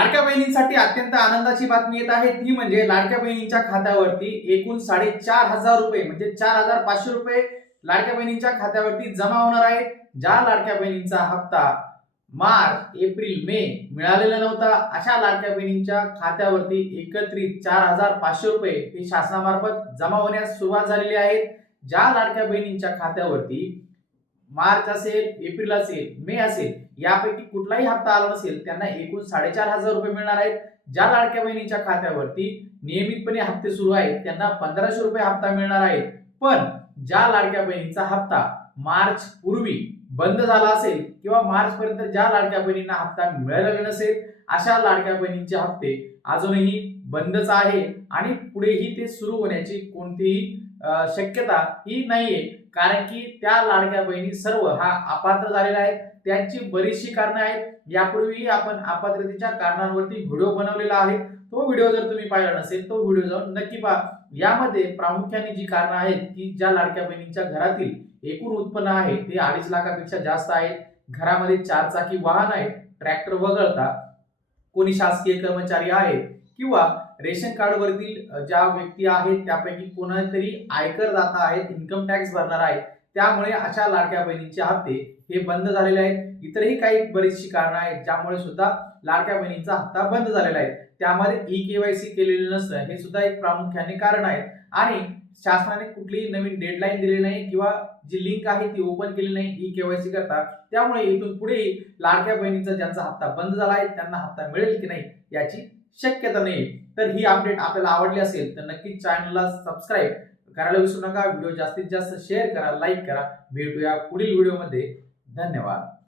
लाडक्या बहिणींसाठी अत्यंत आनंदाची बातमी येत आहे ती म्हणजे लाडक्या बहिणींच्या खात्यावरती एकूण 4,500 रुपये म्हणजे 4,500 रुपये लाडक्या बहिणींच्या खात्यावरती जमा होणार आहेत। ज्या लाडक्या बहिणींचा हप्ता मार्च, एप्रिल, मे मिळालेला नव्हता अशा लाडक्या बहिणींच्या खात्यावरती एकत्रित 4,500 रुपये हे शासनामार्फत जमा होण्यास सुरुवात झालेली आहे। ज्या लाडक्या बहिणींच्या खात्यावरती मार्च असेल, एप्रिल असेल, मे असेल यापैकी कुठलाही हप्ता आला नसेल त्यांना एकूण 4,500 रुपये मिळणार आहेत। ज्या लाडक्या बहिणींच्या खात्यावरती नियमितपणे हप्ते सुरू आहेत त्यांना 1,500 रुपये हप्ता मिळणार आहे। पण ज्या लाडक्या बहिणींचा हप्ता मार्च पूर्वी बंद झाला असेल किंवा मार्च पर्यंत ज्या लाडक्या बहिणींना हप्ता मिळालेला नसेल अशा लाडक्या बहिणींचे हप्ते अजूनही बंदच आहे आणि पुढेही ते सुरू होण्याची कोणतीही शक्यता ही नाहीये, कारण की त्या लाडक्या बहिणी सर्व हा अपात्र झालेल्या आहेत। त्यांची बरीचशी कारणं आहेत। यापूर्वी आपण अपात्रतेच्या कारणांवरती व्हिडिओ बनवलेला आहे, तो व्हिडिओ जर तुम्ही पाहिला नसेल तो व्हिडिओ जाऊन नक्की पहा। यामध्ये प्रामुख्याने जी कारणं आहेत की ज्या लाडक्या बहिणींच्या घरातील एकूण उत्पन्न आहे ते 2.5 लाखापेक्षा जास्त आहे, घरामध्ये 4 चाकी वाहन आहे ट्रॅक्टर वगळता, कोणी शासकीय कर्मचारी आहेत किंवा रेशन कार्ड वरील ज्या व्यक्ती आहेत त्यापैकी कोणतरी आयकर दाता आहेत, इन्कम टॅक्स भरणार आहेत, त्यामुळे अशा लाडक्या बहिणींचे हप्ते हे बंद झालेले आहेत। इतरही काही बरीचशी कारणं आहेत ज्यामुळे सुद्धा लाडक्या बहिणींचा हप्ता बंद झालेला आहे। त्यामध्ये ई-केवायसी केलेलं नसतं हे सुद्धा एक प्रामुख्याने कारण आहे आणि शासनाने कुठलीही नवीन डेडलाईन दिली नाही किंवा जी लिंक आहे ती ओपन केली नाही ई-केवायसी करता, त्यामुळे इथून पुढे लाडक्या बहिणींचा ज्यांचा हप्ता बंद झाला आहे त्यांना हप्ता मिळेल की नाही याची शक्यता नाही। तर ही अपडेट आपल्याला आवडली असेल तर नक्कीच चॅनलला सबस्क्राईब करायला विसरू नका, व्हिडिओ जास्तीत जास्त शेअर करा, लाईक करा। भेटूया पुढील व्हिडिओमध्ये। धन्यवाद।